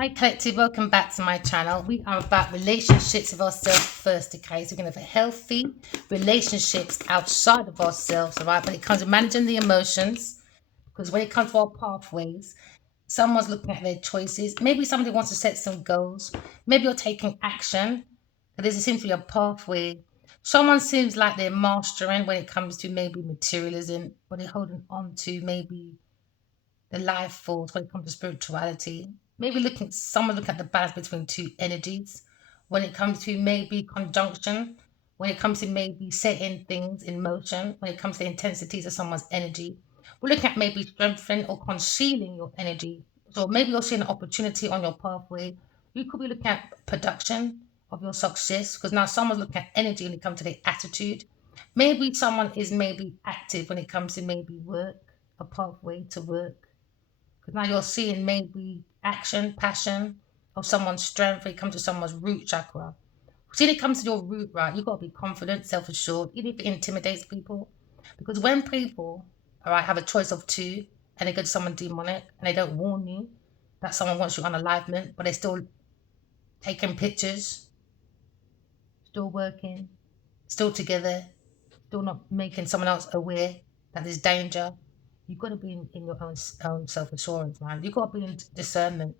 Hi collective, welcome back to my channel. We are about relationships with ourselves first, okay? So we're going to have healthy relationships outside of ourselves, all right? When it comes to managing the emotions, because when it comes to our pathways, someone's looking at their choices. Maybe somebody wants to set some goals. Maybe you're taking action. But there's seems to be a pathway. Someone seems like they're mastering when it comes to maybe materialism, but they're holding on to maybe the life force when it comes to spirituality. Maybe someone look at the balance between two energies when it comes to maybe conjunction, when it comes to maybe setting things in motion, when it comes to the intensities of someone's energy. We're looking at maybe strengthening or concealing your energy. So maybe you're seeing an opportunity on your pathway. You could be looking at production of your success because now someone's looking at energy when it comes to their attitude. Maybe someone is maybe active when it comes to maybe work, a pathway to work, because now you're seeing maybe action, passion of someone's strength when it comes to someone's root chakra. See, when it comes to your root, right, you've got to be confident, self assured, even if it intimidates people. Because when people, all right, have a choice of two and they go to someone demonic and they don't warn you that someone wants you on alignment, but they're still taking pictures, still working, still together, still not making someone else aware that there's danger. You've got to be in your own self assurance, man. You've got to be in discernment.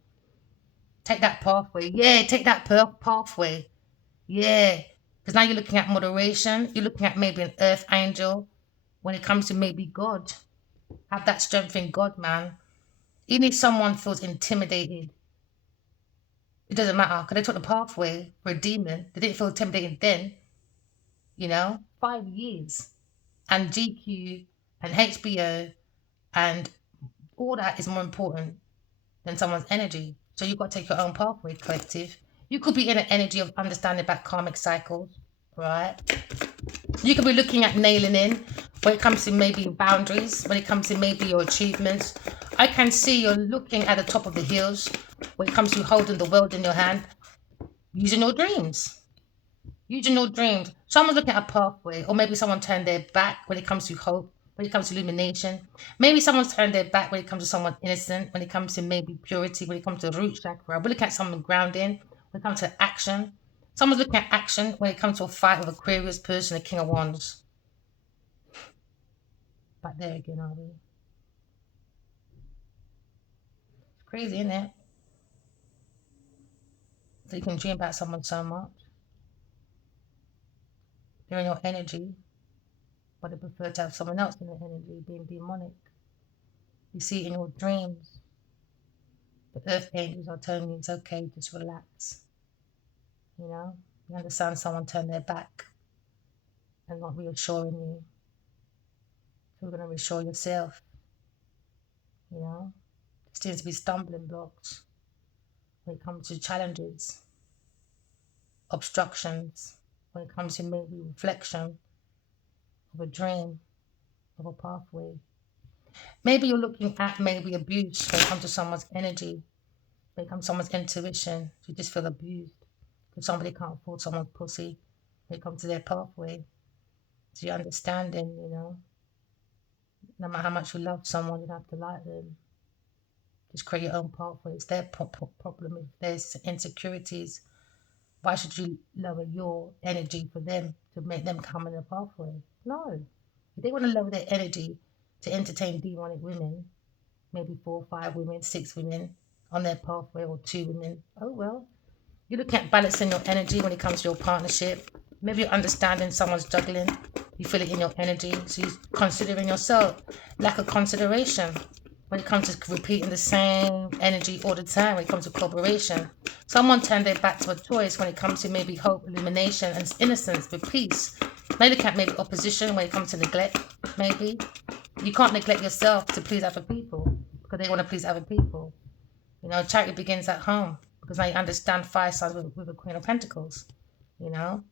Take that pathway. Yeah, take that pathway. Yeah. Because now you're looking at moderation. You're looking at maybe an earth angel when it comes to maybe God. Have that strength in God, man. Even if someone feels intimidated, it doesn't matter. Because they took the pathway for a demon. They didn't feel intimidated then, 5 years. And GQ and HBO and all that is more important than someone's energy. So you've got to take your own pathway, collective. You could be in an energy of understanding about karmic cycles, right? You could be looking at nailing in when it comes to maybe your boundaries, when it comes to maybe your achievements. I can see you're looking at the top of the hills when it comes to holding the world in your hand, using your dreams. Using your dreams. Someone's looking at a pathway, or maybe someone turned their back when it comes to hope, when it comes to illumination. Maybe someone's turned their back when it comes to someone innocent, when it comes to maybe purity, when it comes to root chakra. We're looking at someone grounding, when it comes to action. Someone's looking at action when it comes to a fight with Aquarius person, the King of Wands. Back there again, are we? It's crazy, isn't it? So you can dream about someone so much. They're in your energy, but they prefer to have someone else in their energy, being demonic. You see it in your dreams. The earth angels are telling you it's okay, just relax. You know, you understand someone turned their back and not reassuring you. So you're going to reassure yourself, you know. There seems to be stumbling blocks when it comes to challenges, obstructions, when it comes to maybe reflection of a dream, of a pathway. Maybe you're looking at maybe abuse when it comes to someone's energy, when it comes to someone's intuition. You just feel abused because somebody can't afford someone's pussy when it comes to their pathway. So you're understanding, no matter how much you love someone, you don't have to like them. Just create your own pathway. It's their problem. If there's insecurities, why should you lower your energy for them to make them come in a pathway? No. If they want to lower their energy to entertain demonic women, maybe 4 or 5 women, 6 women on their pathway, or 2 women, oh well. You're looking at balancing your energy when it comes to your partnership. Maybe you're understanding someone's juggling. You feel it in your energy. So you're considering yourself. Lack of consideration when it comes to repeating the same energy all the time when it comes to cooperation. Someone turned their back to a choice when it comes to maybe hope, illumination, and innocence with peace. They look at maybe opposition when it comes to neglect, maybe. You can't neglect yourself to please other people because they want to please other people. Charity begins at home because now you understand fire signs with the Queen of Pentacles, you know,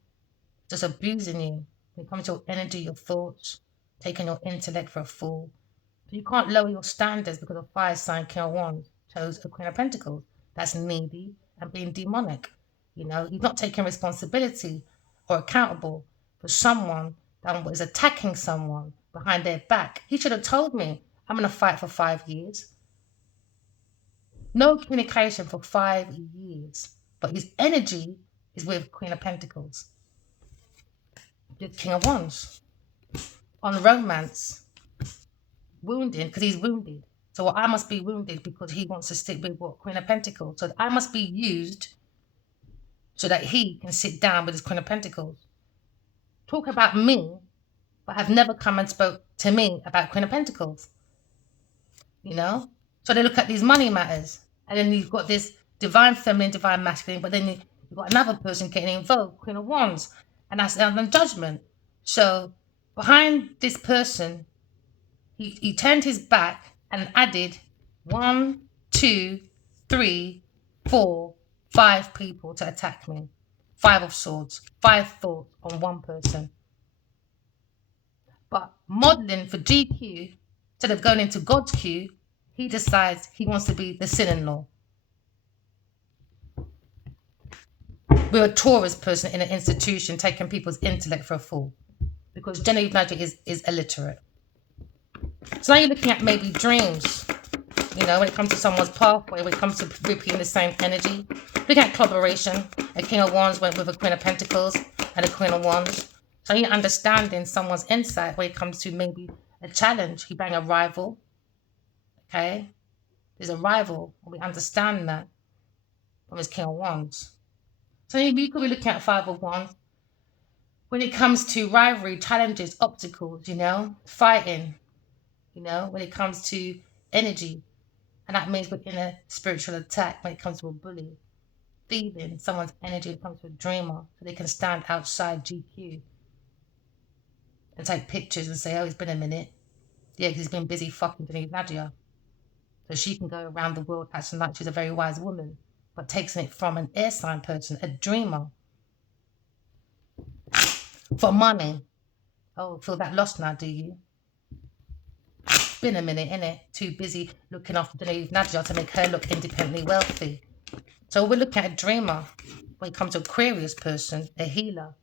just abusing you. When it comes to your energy, your thoughts, taking your intellect for a fool. So you can't lower your standards because a fire sign, King of Wands, chose a Queen of Pentacles. That's needy and being demonic. He's not taking responsibility or accountable for someone that is attacking someone behind their back. He should have told me, I'm going to fight for 5 years. No communication for 5 years. But his energy is with Queen of Pentacles. The King of Wands. On romance. Wounded, because he's wounded. So I must be wounded because he wants to stick with what? Queen of Pentacles. So I must be used so that he can sit down with his Queen of Pentacles. Talk about me, but have never come and spoke to me about Queen of Pentacles. You know? So they look at these money matters. And then you've got this divine feminine, divine masculine, but then you've got another person getting involved, Queen of Wands. And that's on judgment. So behind this person, he turned his back and added 1, 2, 3, 4, 5 people to attack me. 5 of Swords, 5 thoughts on one person. But modeling for GQ, instead of going into God's Q, he decides he wants to be the sin-in-law. We're a Taurus person in an institution taking people's intellect for a fool. Because Genevieve Nigel is illiterate. So now you're looking at maybe dreams. You know, when it comes to someone's pathway, when it comes to repeating the same energy. Looking at collaboration. A King of Wands went with a Queen of Pentacles and a Queen of Wands. So you're understanding someone's insight when it comes to maybe a challenge. He bang a rival. Okay? There's a rival. We understand that from his King of Wands. So you could be looking at 5 of Wands. When it comes to rivalry, challenges, obstacles, you know, fighting, you know, when it comes to energy. And that means within a spiritual attack when it comes to a bully. Thieving someone's energy when it comes to a dreamer. So they can stand outside GQ and take pictures and say, oh, it's been a minute. Yeah, because he's been busy fucking Denise Nadia. So she can go around the world acting like she's a very wise woman, but taking it from an air sign person, a dreamer. For money. Oh, feel that lost now, do you? Been a minute, innit? Too busy looking after Denise Nadia to make her look independently wealthy. So we're looking at a dreamer when it comes to Aquarius person, a healer,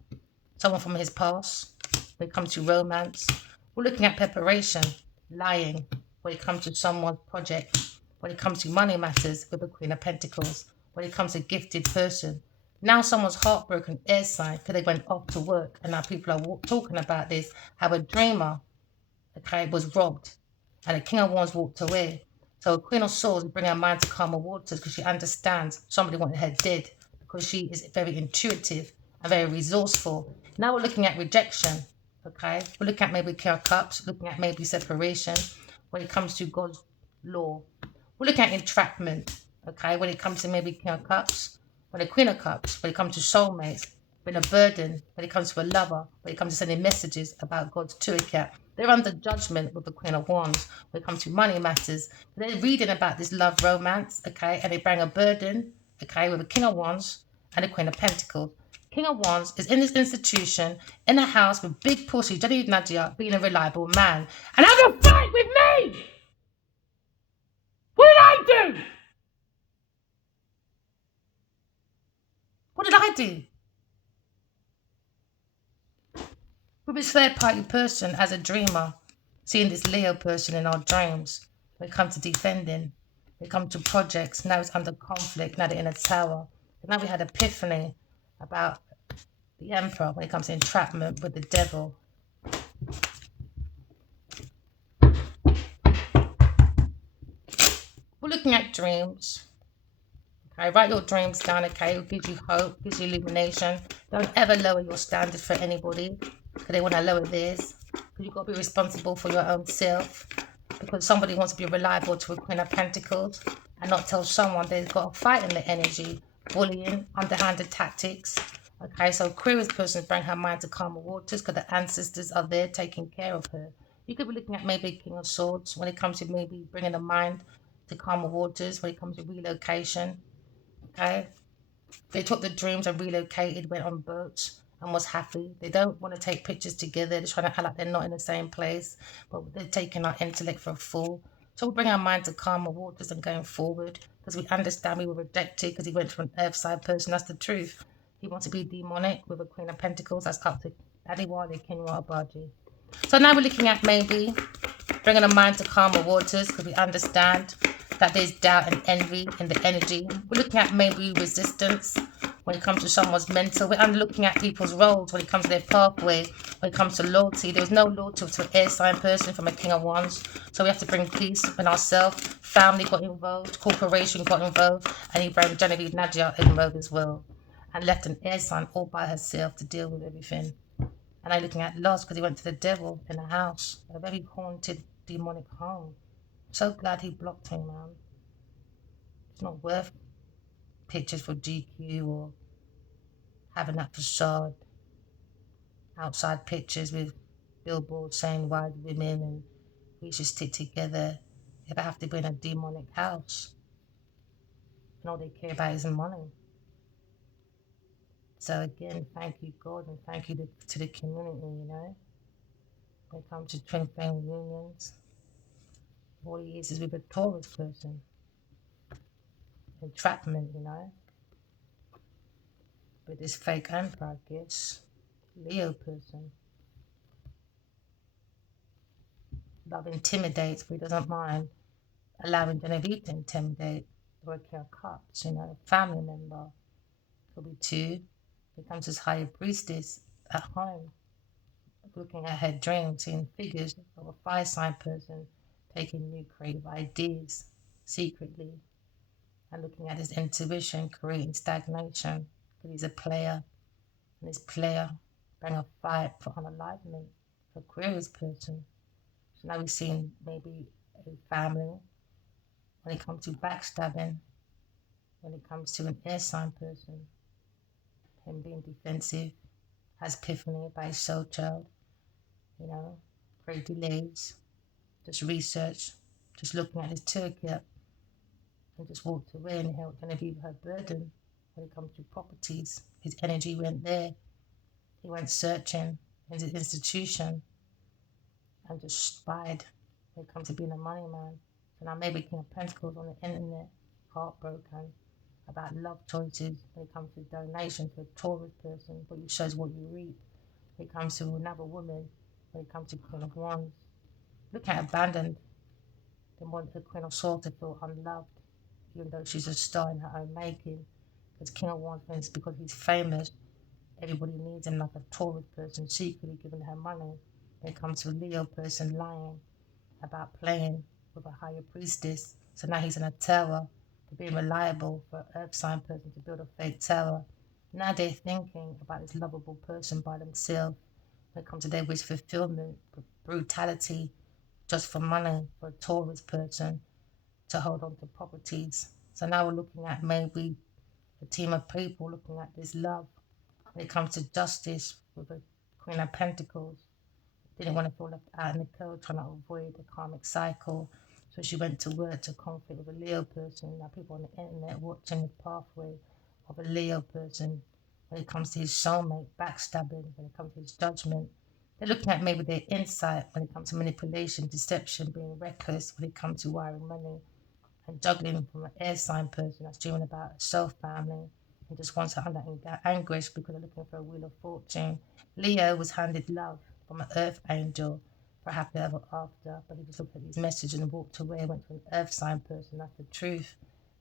someone from his past. When it comes to romance, we're looking at preparation, lying. When it comes to someone's project, when it comes to money matters with the Queen of Pentacles, when it comes to gifted person. Now someone's heartbroken, air sign, because they went off to work, and now people are talking about this, how a dreamer, okay, was robbed, and the King of Wands walked away. So a Queen of Swords will bring her mind to calmer waters because she understands somebody wanted her dead, because she is very intuitive and very resourceful. Now we're looking at rejection, okay? We're looking at maybe King of Cups, looking at maybe separation when it comes to God's law. We're looking at entrapment, okay? When it comes to maybe King of Cups, when the Queen of Cups, when it comes to soulmates, when a burden, when it comes to a lover, when it comes to sending messages about God's toolkit. They're under judgment with the Queen of Wands when it comes to money matters. They're reading about this love romance, okay, and they bring a burden, okay, with the King of Wands and the Queen of Pentacles. King of Wands is in this institution, in a house with big pussy, Genevieve Nadia being a reliable man. And have a fight with me! What did I do? What did I do? With this third party person as a dreamer, seeing this Leo person in our dreams, when it comes to defending, when it comes to projects, now it's under conflict, now they're in a tower. And now we had epiphany about the Emperor when it comes to entrapment with the devil. We're looking at dreams. Okay, write your dreams down, okay? It gives you hope, gives you illumination. Don't ever lower your standards for anybody because they want to lower theirs. Because you've got to be responsible for your own self. Because somebody wants to be reliable to a Queen of Pentacles and not tell someone they've got to fight in the energy, bullying, underhanded tactics. Okay, so Aquarius person bring her mind to calmer waters because the ancestors are there taking care of her. You could be looking at maybe King of Swords when it comes to maybe bringing the mind to calmer waters, when it comes to relocation. Okay, they took the dreams and relocated, went on boats and was happy. They don't want to take pictures together. They're trying to act like they're not in the same place, but they're taking our intellect for a fool. So we bring our mind to calmer waters and going forward because we understand we were rejected because he went to an earthside person. That's the truth. He wants to be demonic with a Queen of Pentacles. That's up to Adiwale Kinwa Abaji. So now we're looking at maybe bringing a mind to calmer waters because we understand that there's doubt and envy in the energy. We're looking at maybe resistance when it comes to someone's mental. We're looking at people's roles when it comes to their pathway, when it comes to loyalty. There was no loyalty to an air sign person from a King of Wands. So we have to bring peace in ourselves. Family got involved, corporation got involved, and he brought Genevieve Nadia involved as well. And left an air sign all by herself to deal with everything. And I'm looking at loss because he went to the devil in a house, a very haunted, demonic home. So glad he blocked him, man. It's not worth pictures for GQ or having that facade, outside pictures with billboards saying why women and we should stick together. If I have to be in a demonic house, and all they care about is money. So again, thank you, God, and thank you to the community, you know. When it comes to twin flame unions, all he is with a Taurus person. Entrapment, you know. With this fake emperor, I guess. Leo person. Love intimidates, but he doesn't mind allowing Genevieve to intimidate the King of Cups, you know, family member. Could be two. Becomes his higher priestess at home, looking at her dreams, seeing figures of a fire sign person taking new creative ideas secretly and looking at his intuition, creating stagnation. Because he's a player, and his player bring a fight for unalignment for Aquarius person. So now we're seeing maybe a family when it comes to backstabbing, when it comes to an air sign person, him being defensive, has epiphany by his soul child, you know, great delays, just research, just looking at his toolkit and just walked away and helped Genevieve her burden when it comes to properties. His energy went there. He went searching in the institution and just spied when it comes to being a money man. So now maybe King of Pentacles on the internet, heartbroken about love choices when it comes to donation to a Taurus person, but it shows what you reap. When it comes to another woman, when it comes to Queen of Wands, look at abandoned, the one the Queen of Swords to feel unloved, even though she's a star in her own making. Because King of Wands means because he's famous, everybody needs him like a Taurus person secretly giving her money. When it comes to a Leo person lying about playing with a higher priestess. So now he's in a tower for being reliable for an earth sign person to build a fake tower. Now they're thinking about this lovable person by themselves when it comes to their wish fulfillment, brutality, just for money for a Taurus person to hold on to properties. So now we're looking at maybe a team of people looking at this love when it comes to justice with a Queen of Pentacles. Didn't want to feel left out in the cold, trying to avoid the karmic cycle. So she went to work to conflict with a Leo person. Now people on the internet watching the pathway of a Leo person when it comes to his soulmate, backstabbing, when it comes to his judgment. They're looking at maybe their insight when it comes to manipulation, deception, being reckless when it comes to wiring money, and juggling from an air sign person that's dreaming about a soul family and just wants to under anguish because they're looking for a wheel of fortune. Leo was handed love from an earth angel for happy ever after, but he just looked at his message and walked away, went to an earth sign person, that's the truth.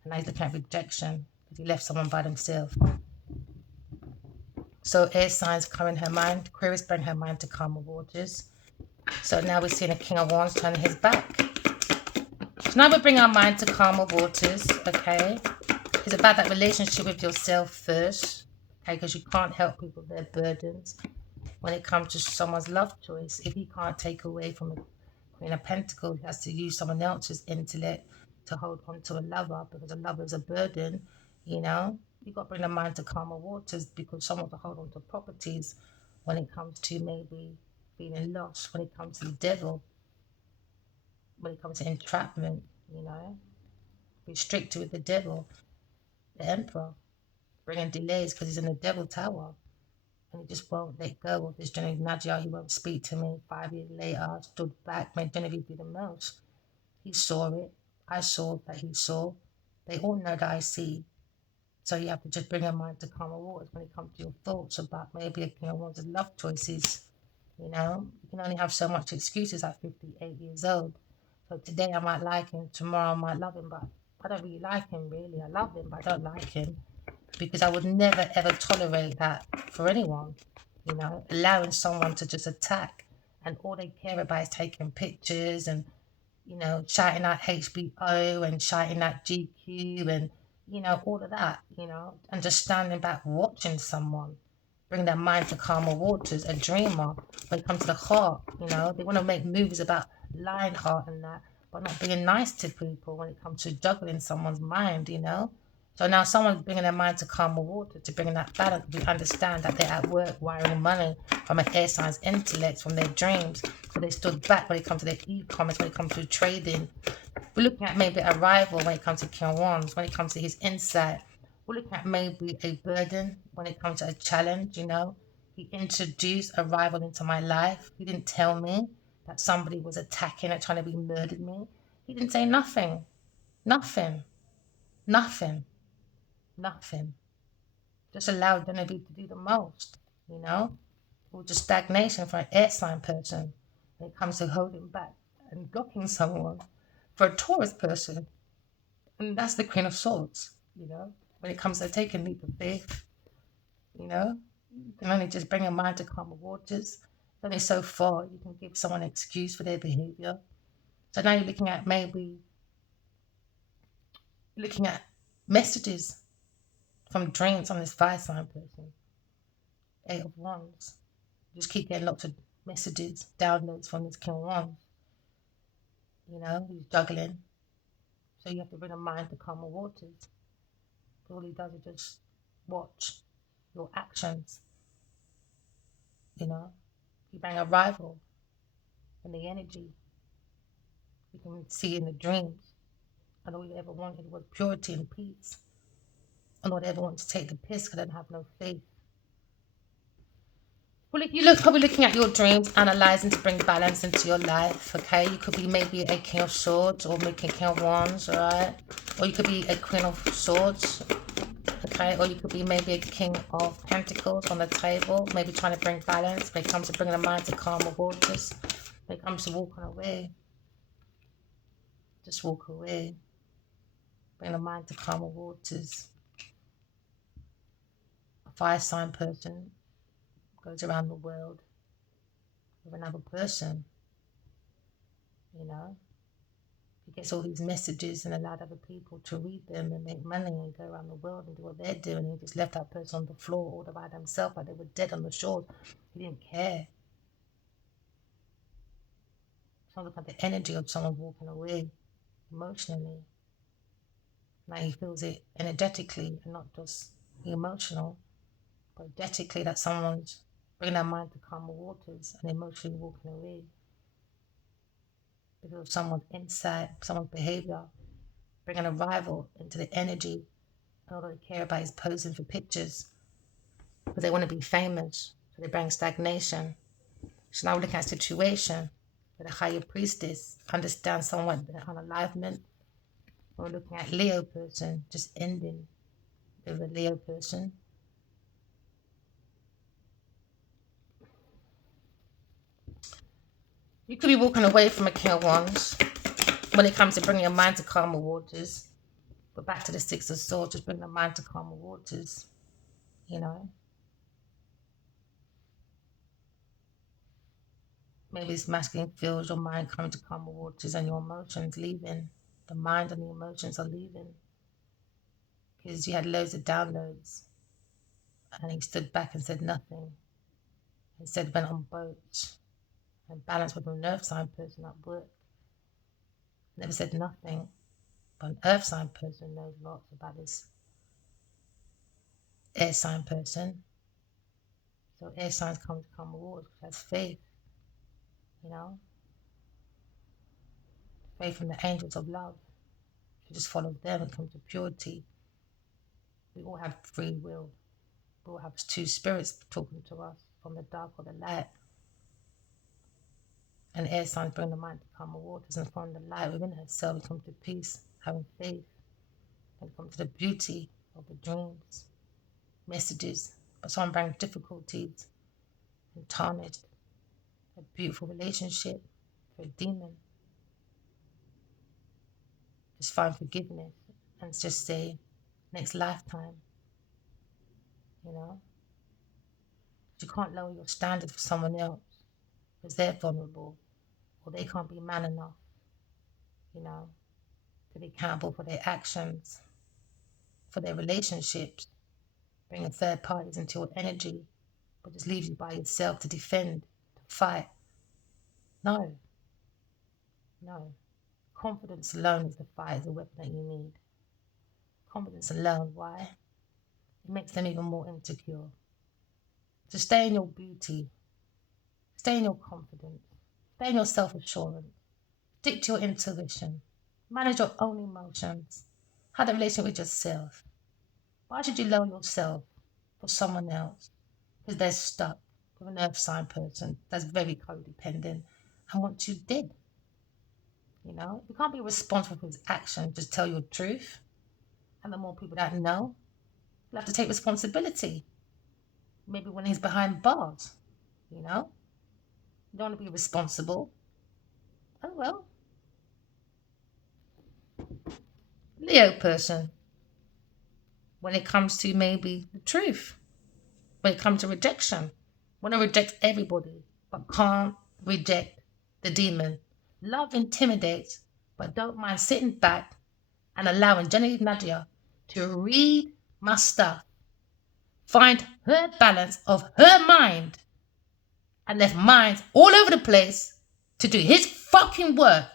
And now he's looking at rejection because he left someone by themselves. So air signs come in her mind. Aquarius bring her mind to calmer waters. So now we're seeing a King of Wands turning his back. So now we bring our mind to calmer waters, okay? It's about that relationship with yourself first, okay? Because you can't help people with their burdens when it comes to someone's love choice. If he can't take away from a Queen of Pentacles, he has to use someone else's intellect to hold on to a lover because a lover is a burden, you know? You've got to bring the mind to calmer waters because someone to hold on to properties when it comes to maybe feeling lost, when it comes to the devil, when it comes to entrapment, you know? Restricted with the devil, the emperor, bringing delays because he's in the devil tower and he just won't let go of this Genevieve Nadia. He won't speak to me. 5 years later, I stood back, made Genevieve do the most. He saw it. I saw that he saw. They all know that I see. So you have to just bring your mind to calmer waters when it comes to your thoughts about maybe a King of Wands love choices. You know, you can only have so much excuses at 58 years old. So today I might like him, tomorrow I might love him, but I don't really like him really. I love him, but I don't like him because I would never ever tolerate that for anyone. Allowing someone to just attack and all they care about is taking pictures and shouting out HBO and shouting out GQ and all of that, and just standing back watching someone bring their mind to calmer waters, a dreamer. When it comes to the heart, they want to make movies about lion heart and that, but not being nice to people when it comes to juggling someone's mind. So now someone's bringing their mind to calmer water, to bring that balance. We understand that they're at work wiring money from an air sign's intellect, from their dreams. So they stood back when it comes to their e-commerce, when it comes to trading. We're looking at maybe a rival when it comes to King Wands, when it comes to his insight. We're looking at maybe a burden when it comes to a challenge. He introduced a rival into my life. He didn't tell me that somebody was attacking and trying to be murdered me. He didn't say nothing. Nothing. Nothing. Nothing. Just allowed Genevieve to do the most, you know? It was just stagnation for an air sign person when it comes to holding back and blocking someone for a Taurus person. And that's the Queen of Swords. When it comes to taking leap of faith, you can only just bring a mind to calmer waters. It's only so far you can give someone an excuse for their behavior. So now you're looking at messages from dreams on this fire sign person. Eight of Wands. Just keep getting lots of messages, downloads from this King Wands. He's juggling. So you have to bring a mind to calmer waters. All he does is just watch your actions. You bring a rival in the energy. You can see in the dreams. And all you ever wanted was purity and peace. And all they ever wanted to take the piss because they didn't have no faith. Well, if you look, probably looking at your dreams, analyzing to bring balance into your life, okay? You could be maybe a King of Swords or maybe a King of Wands, all right? Or you could be a Queen of Swords, okay? Or you could be maybe a King of Pentacles on the table, maybe trying to bring balance when it comes to bringing the mind to calmer waters, when it comes to walking away. Just walk away. Bring the mind to calmer waters. A fire sign person goes around the world with another person, He gets all these messages and allowed other people to read them and make money and go around the world and do what they're doing. He just left that person on the floor all by themselves, like they were dead on the shore. He didn't care. Sounds like the energy of someone walking away emotionally. Now he feels it energetically and not just emotional, but energetically that someone's bringing their mind to calmer waters and emotionally walking away because of someone's insight, someone's behavior, bringing a rival into the energy. And all they care about is posing for pictures because they want to be famous. So they bring stagnation. So now we're looking at a situation where the higher priestess understands somewhat the unalignment. We're looking at Leo person just ending with a Leo person. You could be walking away from a King of Wands when it comes to bringing your mind to calmer waters. But back to the Six of Swords, just bring the mind to calmer waters, Maybe it's masculine feels your mind coming to calmer waters and your emotions leaving. The mind and the emotions are leaving. Because you had loads of downloads. And he stood back and said nothing. Instead went on boats and balanced with a nerve sign person at work. Never said nothing. But an earth sign person knows lots about this air sign person. So air signs come to calmer waters because that's faith, Faith from the angels of love. You just follow them and come to purity. We all have free will. We all have two spirits talking to us from the dark or the light. And air signs bring the mind to calmer waters, and from the light within herself, we come to peace, having faith, and come to the beauty of the dreams, messages. But some bring difficulties and tarnished a beautiful relationship for a demon. Just find forgiveness and just say, next lifetime, you know. You can't lower your standards for someone else because they're vulnerable or they can't be man enough, you know, to be accountable for their actions, for their relationships, bringing third parties into your energy, but just leaves you by yourself to defend, to fight. No, no. Confidence alone is the fire, is the weapon that you need. Confidence alone, why? It makes them even more insecure. So stay in your beauty, stay in your confidence, stay in your self assurance, stick to your intuition, manage your own emotions, have a relationship with yourself. Why should you lower yourself for someone else? Because they're stuck with an earth sign person that's very codependent and wants you dead. You know, you can't be responsible for his actions, just tell your truth. And the more people that know, you'll have to take responsibility. Maybe when he's behind bars, you know? You don't want to be responsible. Oh well. Leo person, when it comes to maybe the truth, when it comes to rejection, want to reject everybody, but can't reject the demon. Love intimidates, but don't mind sitting back and allowing Genevieve Nadia to read my stuff, find her balance of her mind, and left minds all over the place to do his fucking work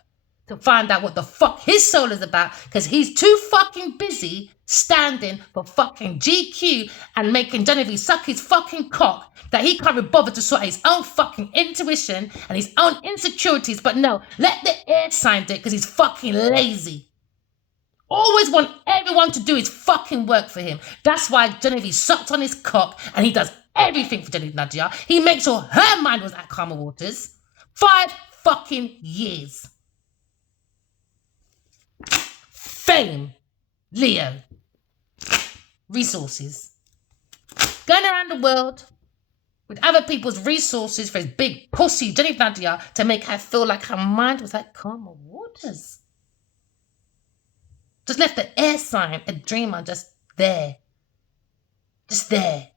to find out what the fuck his soul is about, because he's too fucking busy standing for fucking GQ and making Genevieve suck his fucking cock that he can't be bothered to sort out his own fucking intuition and his own insecurities. But no, let the air sign do it because he's fucking lazy. Always want everyone to do his fucking work for him. That's why Genevieve sucked on his cock and he does everything for Genevieve Nadia. He makes sure her mind was at Karma Waters. 5 fucking years. Fame. Leo. Resources. Going around the world with other people's resources for his big pussy Genevieve Nadia to make her feel like her mind was at Karma Waters. Just left the air sign, a dreamer, just there. Just there.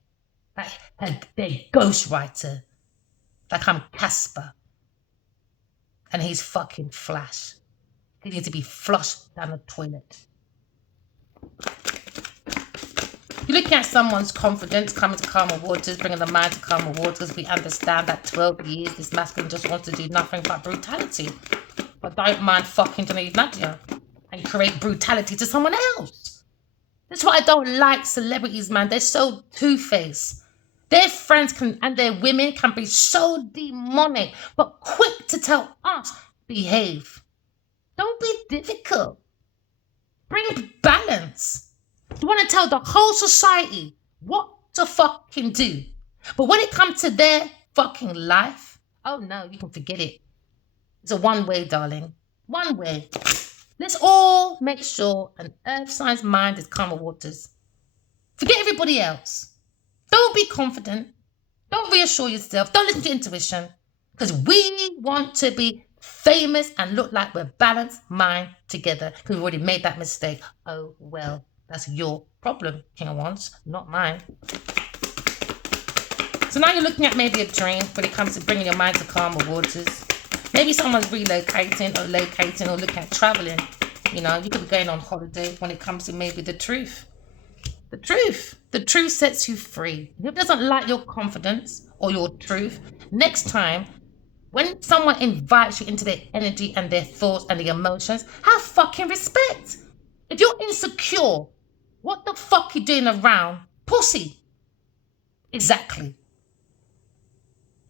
Like their ghostwriter. Like I'm Casper. And he's fucking Flash. He needs to be flushed down the toilet. You're looking at someone's confidence coming to Karma Waters, bringing the mind to Karma Waters. We understand that 12 years, this masculine just wants to do nothing but brutality. But don't mind fucking Genevieve Nadia and create brutality to someone else. That's what I don't like celebrities, man. They're so two-faced. Their friends can and their women can be so demonic, but quick to tell us, behave. Don't be difficult. Bring balance. You want to tell the whole society what to fucking do. But when it comes to their fucking life, oh no, you can forget it. It's a one-way, darling. One way. Let's all make sure an earth sign's mind is Karma Waters. Forget everybody else. Don't be confident. Don't reassure yourself. Don't listen to intuition. Because we want to be famous and look like we're balanced mind together. Because we've already made that mistake. Oh, well, that's your problem, King of Wands, not mine. So now you're looking at maybe a dream when it comes to bringing your mind to Karma Waters. Maybe someone's relocating or locating or looking at traveling. You know, you could be going on holiday when it comes to maybe the truth. The truth. The truth sets you free. If it doesn't like your confidence or your truth, next time, when someone invites you into their energy and their thoughts and their emotions, have fucking respect. If you're insecure, what the fuck you doing around pussy? Exactly.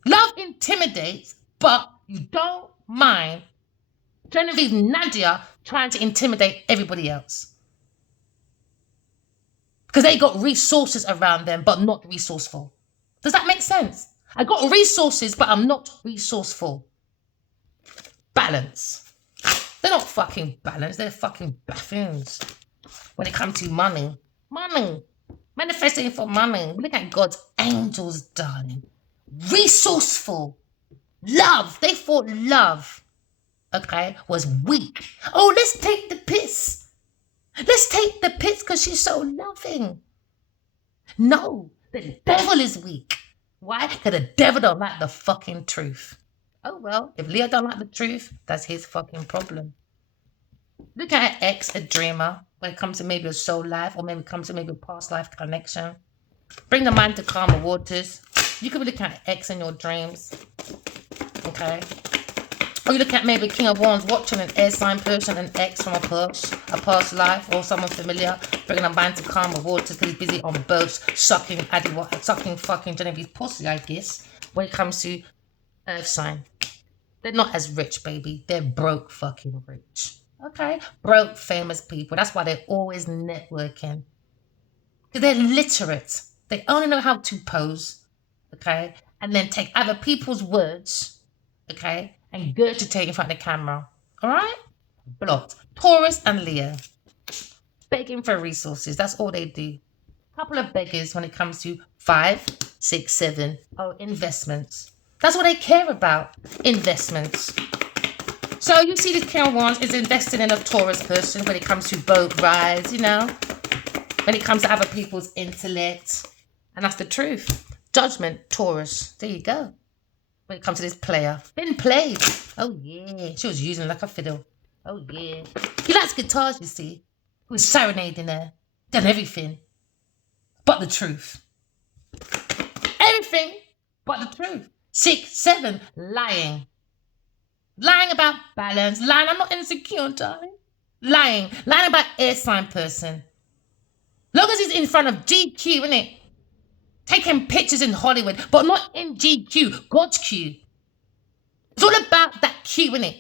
Love intimidates, but you don't mind Genevieve Nadia trying to intimidate everybody else. Because they got resources around them, but not resourceful. Does that make sense? I got resources, but I'm not resourceful. Balance. They're not fucking balanced. They're fucking buffoons. When it comes to money. Money. Manifesting for money. Look at God's angels, darling. Resourceful. Love. They thought love. okay, was weak. Oh, let's take the piss. Let's take the piss because she's so loving. No, the devil is weak. Why? Because the devil don't like the fucking truth. Oh, well, if Leo don't like the truth, that's his fucking problem. Look at an ex, a dreamer, when it comes to maybe a soul life or maybe it comes to maybe a past life connection. Bring the mind to calmer waters. You could be looking at an ex in your dreams. Okay? Or you look at maybe King of Wands watching an air sign person, an ex from a past life, or someone familiar, bringing a mind to calmer waters because he's busy on boats, sucking fucking Genevieve's pussy, I guess, when it comes to earth sign. They're not as rich, baby. They're broke fucking rich. Okay? Broke famous people. That's why they're always networking. Because they're literate. They only know how to pose, okay? And then take other people's words, okay? And regurgitate in front of the camera. All right? Blocked. Taurus and Leo. Begging for resources. That's all they do. Couple of beggars when it comes to 5, 6, 7. Oh, investments. That's what they care about. Investments. So you see this King of Wands is investing in a Taurus person when it comes to boat rides, you know? When it comes to other people's intellect. And that's the truth. Judgment, Taurus. There you go. When it comes to this player. Been played. Oh, yeah. She was using like a fiddle. Oh, yeah. He likes guitars, you see. He was serenading her. Done everything. But the truth. Everything but the truth. 6, 7, lying. Lying about balance. Lying, I'm not insecure, darling. Lying. Lying about air sign person. Long as he's in front of GQ, innit? Taking pictures in Hollywood, but not in GQ, God's queue. It's all about that queue, innit?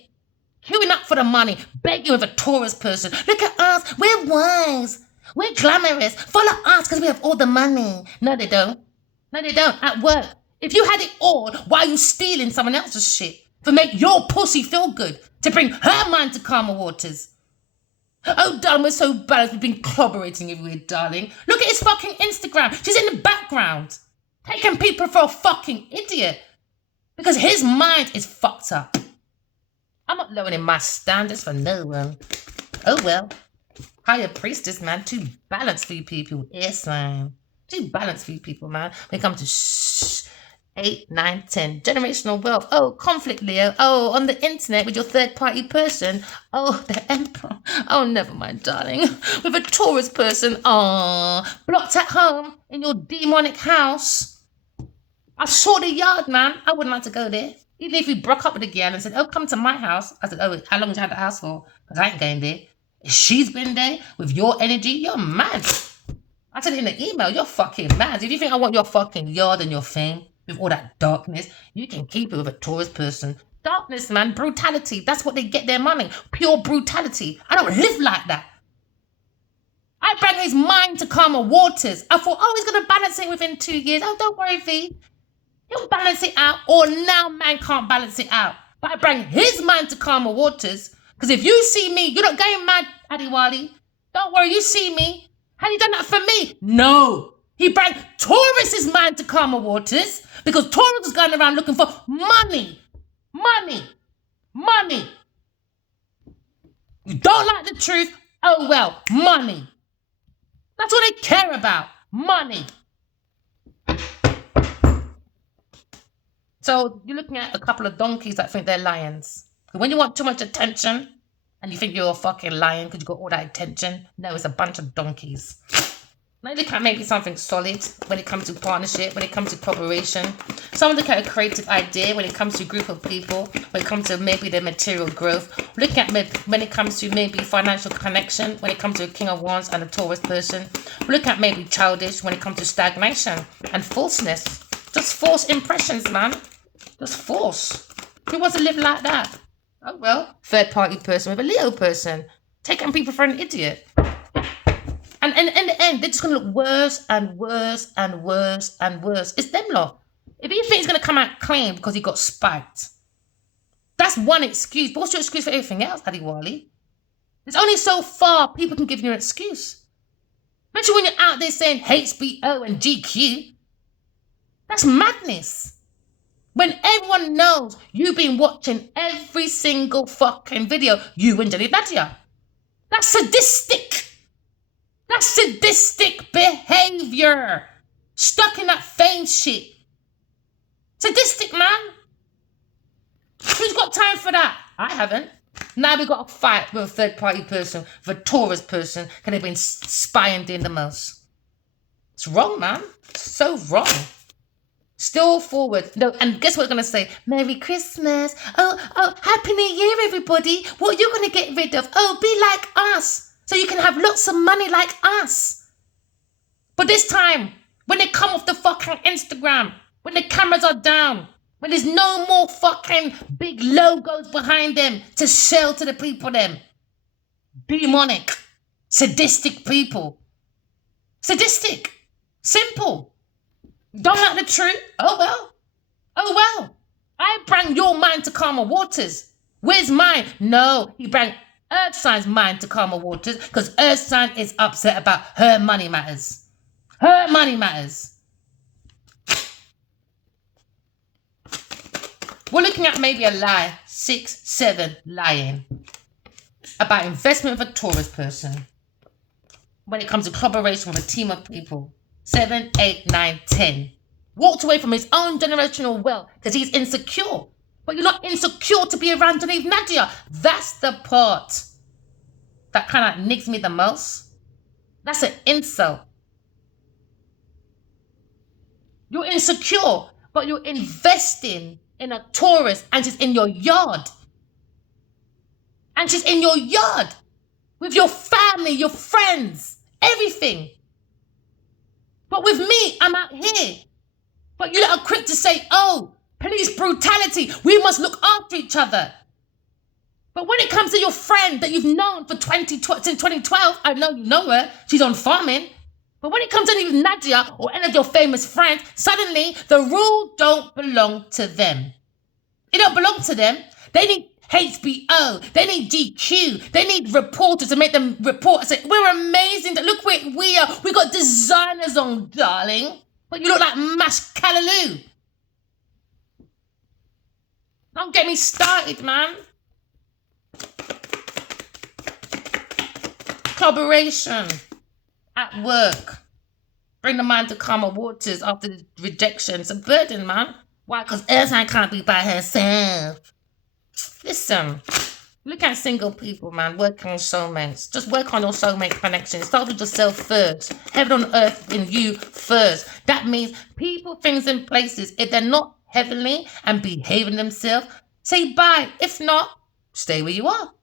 Queuing up for the money, begging with a Taurus person. Look at us, we're wise, we're glamorous. Follow us because we have all the money. No, they don't. No, they don't. At work. If you had it all, why are you stealing someone else's shit? To make your pussy feel good. To bring her mind to calmer waters. Oh, darling, we're so balanced. We've been collaborating everywhere, darling. Look at his fucking Instagram. She's in the background. Taking people for a fucking idiot. Because his mind is fucked up. I'm not lowering my standards for no one. Oh, well. Higher priestess, man. Too balanced for you people. Air sign. Too balanced for you people, man. When it comes to 8, 9, 10. Generational wealth. Oh, conflict, Leo. Oh, on the internet with your third-party person. Oh, the emperor. Oh, never mind, darling. With a Taurus person. Oh, blocked at home in your demonic house. I saw the yard, man. I wouldn't like to go there. Even if we broke up with the girl and said, oh, come to my house. I said, oh, how long did you have the house for? Because I ain't going there. If she's been there with your energy, you're mad. I said it in the email, you're fucking mad. If you think I want your fucking yard and your fame, with all that darkness, you can keep it with a Taurus person. Darkness, man, brutality. That's what they get their money. Pure brutality. I don't live like that. I bring his mind to calmer waters. I thought, oh, he's going to balance it within 2 years. Oh, don't worry, V. He'll balance it out. Or now man can't balance it out. But I bring his mind to calmer waters. Because if you see me, you're not going mad, Adiwali. Don't worry, you see me. Have you done that for me? No. He brought Taurus's mind to calmer waters because Taurus was going around looking for money. Money. Money. You don't like the truth? Oh, well, money. That's what they care about. Money. So you're looking at a couple of donkeys that think they're lions. When you want too much attention and you think you're a fucking lion because you got all that attention, no, it's a bunch of donkeys. Now look at maybe something solid when it comes to partnership, when it comes to cooperation. Someone look at a creative idea when it comes to a group of people, when it comes to maybe their material growth. Look at when it comes to maybe financial connection, when it comes to a King of Wands and a Taurus person. Look at maybe childish when it comes to stagnation and falseness. Just false impressions, man. Just false. Who wants to live like that? Oh, well, third-party person with a Leo person. Taking people for an idiot. And in the end, they're just going to look worse and worse and worse and worse. It's them lot. If you think he's going to come out clean because he got spiked, that's one excuse. But what's your excuse for everything else, Adiwali? There's only so far people can give you an excuse. Especially when you're out there saying HBO and GQ. That's madness. When everyone knows you've been watching every single fucking video, you and Jenny Nadia. That's sadistic. That's sadistic behavior. Stuck in that fame shit. Sadistic, man. Who's got time for that? I haven't. Now we've got to fight with a third-party person, with a tourist person, because they've been spying doing the most. It's wrong, man. It's so wrong. Still forward. No, and guess what we're going to say? Merry Christmas. Oh, Happy New Year, everybody. What are you going to get rid of? Oh, be like us. So you can have lots of money like us. But this time, when they come off the fucking Instagram, when the cameras are down, when there's no more fucking big logos behind them to sell to the people them. Demonic. Sadistic people. Sadistic. Simple. Don't like the truth? Oh well. I bring your mind to calmer waters. Where's mine? No, he bring Earth Sign's mind to calmer waters because Earth Sign is upset about her money matters. Her money matters. We're looking at maybe a lie, 6, 7 lying about investment of a tourist person. When it comes to collaboration with a team of people, 7, 8, 9, 10. Walked away from his own generational wealth because he's insecure. But you're not insecure to be around Genevieve Nadia. That's the part that kind of nicks me the most. That's an insult. You're insecure, but you're investing in a tourist and she's in your yard. And she's in your yard with your family, your friends, everything. But with me, I'm out here. But you are quick to say, oh, police brutality. We must look after each other. But when it comes to your friend that you've known for since 2012, I know you know her. She's on farming. But when it comes to even Nadia or any of your famous friends, suddenly the rule don't belong to them. It don't belong to them. They need HBO. They need GQ. They need reporters to make them report and say, we're amazing. Look where we are. We got designers on, darling. But you look like mashed callaloo. Don't get me started, man. Collaboration. At work. Bring the mind to calmer waters after the rejection. It's a burden, man. Why? Because Elsa can't be by herself. Listen. Look at single people, man. Working on soulmates. Just work on your soulmate connection. Start with yourself first. Heaven on earth in you first. That means people, things, and places, if they're not heavenly and behaving themselves, say bye. If not, stay where you are.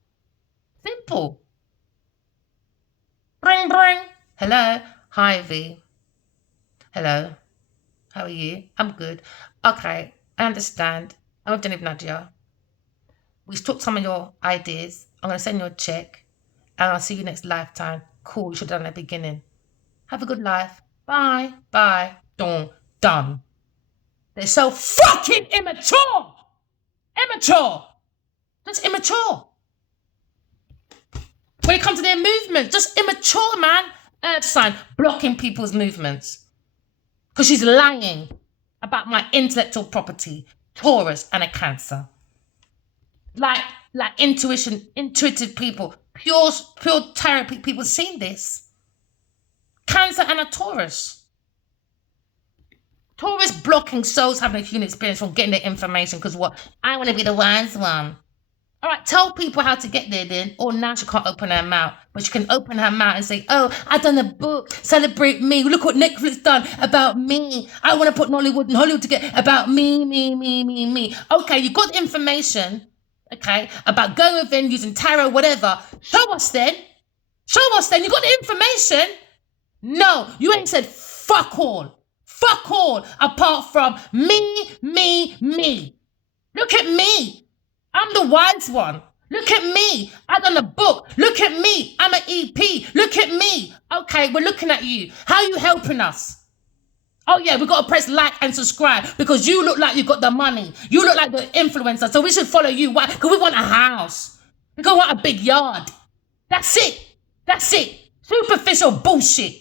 Simple. Bring. Hello. Hi, V. Hello. How are you? I'm good. Okay, I understand. I'm with Genevieve Nadia. We took some of your ideas. I'm going to send you a check. And I'll see you next lifetime. Cool, you should have done at the beginning. Have a good life. Bye. Done. They're so fucking immature. Just immature. When it comes to their movement, just immature, man. Earth sign, blocking people's movements. Because she's lying about my intellectual property, Taurus and a Cancer. Like intuitive people, pure tarot people seen this. Cancer and a Taurus. Taurus blocking souls having a human experience from getting their information because what? I want to be the wise one. All right, tell people how to get there then. Or now she can't open her mouth. But she can open her mouth and say, oh, I've done a book. Celebrate me. Look what Netflix done about me. I want to put Nollywood and Hollywood together about me. Okay, you got information, okay, about going with them, using tarot, whatever. Show us then. You got the information. No, you ain't said fuck all. Apart from me. Look at me. I'm the wise one. Look at me. I've done a book. Look at me. I'm an EP. Look at me. Okay, we're looking at you. How are you helping us? Oh yeah, we got to press like and subscribe because you look like you got the money. You look like the influencer, so we should follow you. Why? Because we want a house. We want a big yard. That's it. Superficial bullshit.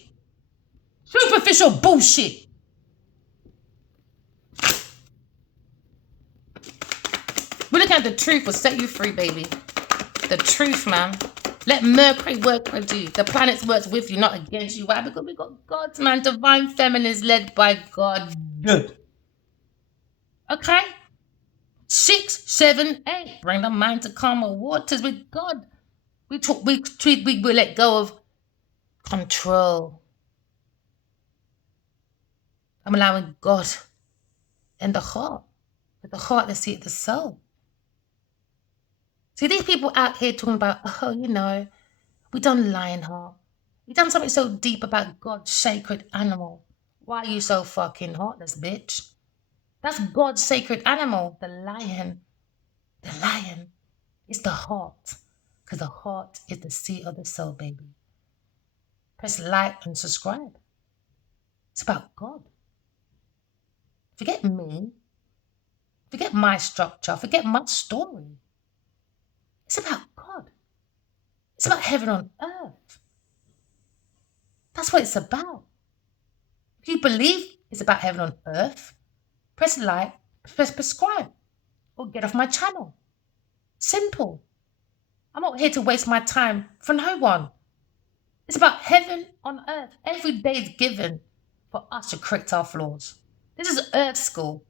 looking at the truth will set you free, baby. The truth, man. Let Mercury work with you. The planets work with you, not against you. Why? Because we got God's, man. Divine feminine is led by God. Okay? 6, 7, 8. Bring the mind to calmer waters with God. We let go of control. I'm allowing God in the heart. With the heart, they see the soul. See, these people out here talking about, oh, you know, we done Lionheart. We done something so deep about God's sacred animal. Why are you so fucking heartless, bitch? That's God's sacred animal, the lion. The lion is the heart. Because the heart is the seat of the soul, baby. Press like and subscribe. It's about God. Forget me. Forget my structure. Forget my story. It's about God. It's about heaven on earth. That's what it's about. If you believe it's about heaven on earth, press like, press subscribe, or get off my channel. Simple. I'm not here to waste my time for no one. It's about heaven on earth. Every day is given for us to correct our flaws. This is Earth School.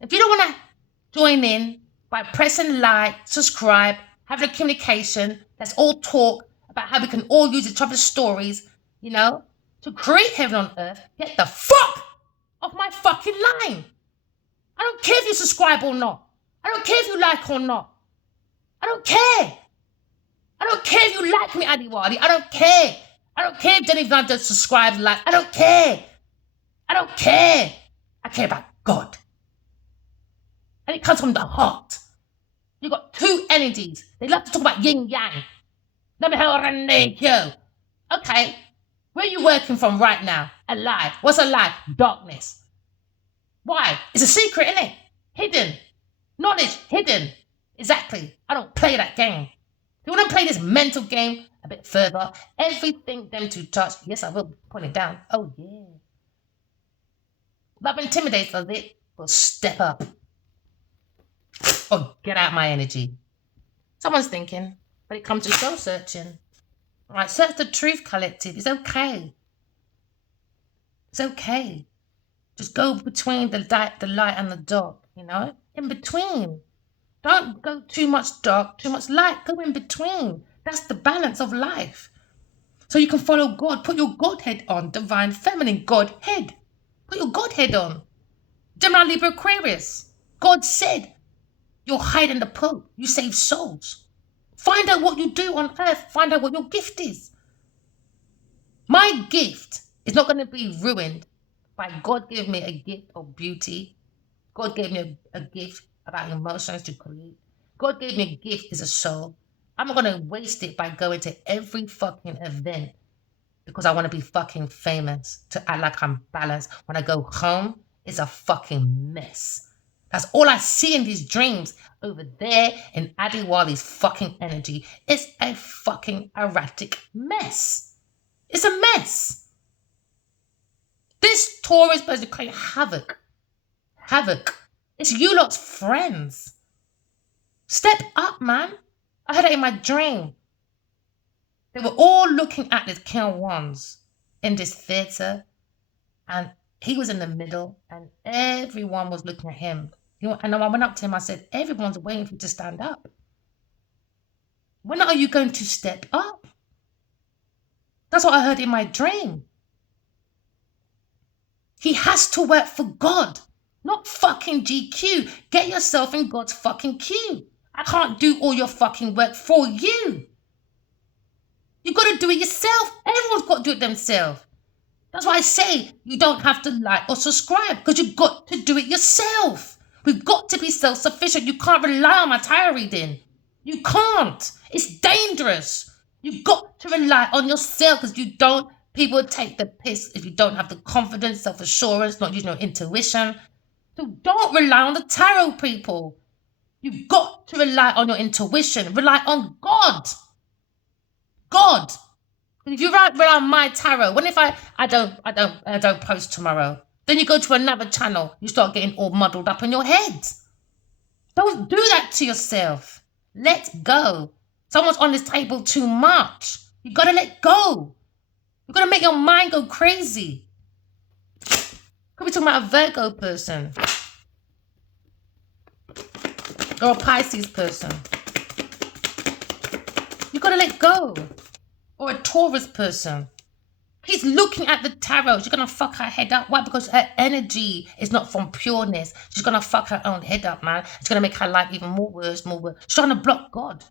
If you don't want to join in by pressing like, subscribe, having a communication, let's all talk about how we can all use each other's stories, you know, to create heaven on earth, get the fuck off my fucking line. I don't care if you subscribe or not. I don't care if you like or not. I don't care. I don't care if you like me, Adiwadi. I don't care. I don't care if Jenny's not just subscribe, like. I don't care. I don't care. I care about God. And it comes from the heart. You've got two energies. They love to talk about yin yang. Okay. Where are you working from right now? A lie. What's a lie? Darkness. Why? It's a secret, isn't it? Hidden. Knowledge hidden. Exactly. I don't play that game. If you want to play this mental game a bit further, everything them to touch, yes, I will point it down. Oh, yeah. Love intimidates us, it will step up. Or get out my energy. Someone's thinking, but it comes to soul searching. All right, search the truth, collective. It's okay. It's okay. Just go between the light and the dark, you know? In between. Don't go too much dark, too much light. Go in between. That's the balance of life. So you can follow God. Put your Godhead on. Divine feminine Godhead. Put your Godhead on. Gemini, Libra, Aquarius. God said, you're hiding the Pope. You save souls. Find out what you do on earth. Find out what your gift is. My gift is not going to be ruined by God giving me a gift of beauty. God gave me a gift about emotions to create. God gave me a gift as a soul. I'm not going to waste it by going to every fucking event because I want to be fucking famous, to act like I'm balanced. When I go home, it's a fucking mess. That's all I see in these dreams over there in Adiwali's fucking energy. It's a fucking erratic mess. It's a mess. This tour is supposed to create havoc. Havoc. It's you lot's friends. Step up, man. I heard it in my dream. They were all looking at this King Wands in this theatre, and he was in the middle, and everyone was looking at him. You know, and I went up to him, I said, everyone's waiting for you to stand up. When are you going to step up? That's what I heard in my dream. He has to work for God, not fucking GQ. Get yourself in God's fucking queue. I can't do all your fucking work for you. You got to do it yourself. Everyone's got to do it themselves. That's why I say you don't have to like or subscribe, because you've got to do it yourself. We've got to be self-sufficient. You can't rely on my tarot reading. You can't. It's dangerous. You've got to rely on yourself, because you don't, people take the piss if you don't have the confidence, self-assurance, not using your intuition. So don't rely on the tarot, people. You've got to rely on your intuition. Rely on God. God. If you rely on my tarot, what if I don't post tomorrow? Then you go to another channel, you start getting all muddled up in your head. Don't do that to yourself. Let go. Someone's on this table too much. You gotta let go. You gotta make your mind go crazy. Could be talking about a Virgo person or a Pisces person. You gotta let go. Or a Taurus person. He's looking at the tarot. She's gonna fuck her head up. Why? Because her energy is not from pureness. She's gonna fuck her own head up, man. It's gonna make her life even more worse, more worse. She's trying to block God.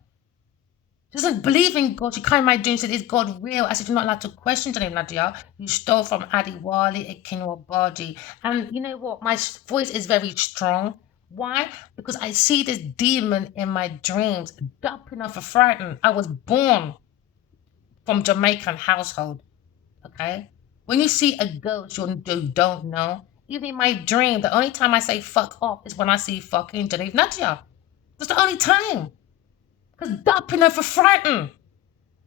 She doesn't believe in God. She came in my dream and said, is God real? I said, you're not allowed to question Johnny Nadia. You stole from Adi Wali, Ekinwa Baji. And you know what? My voice is very strong. Why? Because I see this demon in my dreams. Up enough for frightened. I was born from Jamaican household. Okay? When you see a ghost you don't know, even in my dream, the only time I say fuck off is when I see fucking Johnny Nadia. That's the only time. Because up enough for frightened.